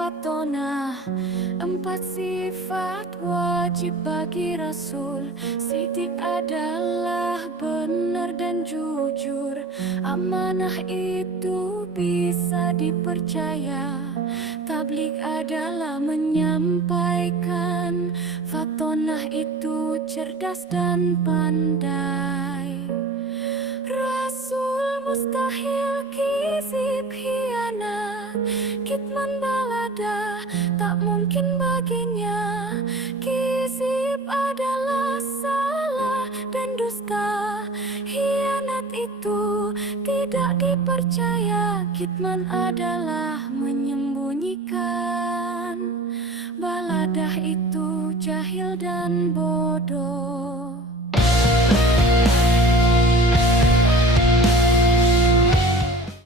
Fatona, 4 sifat wajib bagi Rasul. Siddiq adalah benar dan jujur, amanah itu bisa dipercaya. Tabligh adalah menyampaikan, Fatonah itu cerdas dan pandai. Rasul mustahil kizib khianat, kitman balada tak mungkin baginya. Kizib adalah salah dan dusta, khianat itu tidak dipercaya. Kitman adalah menyembunyikan, baladah itu jahil dan bodoh.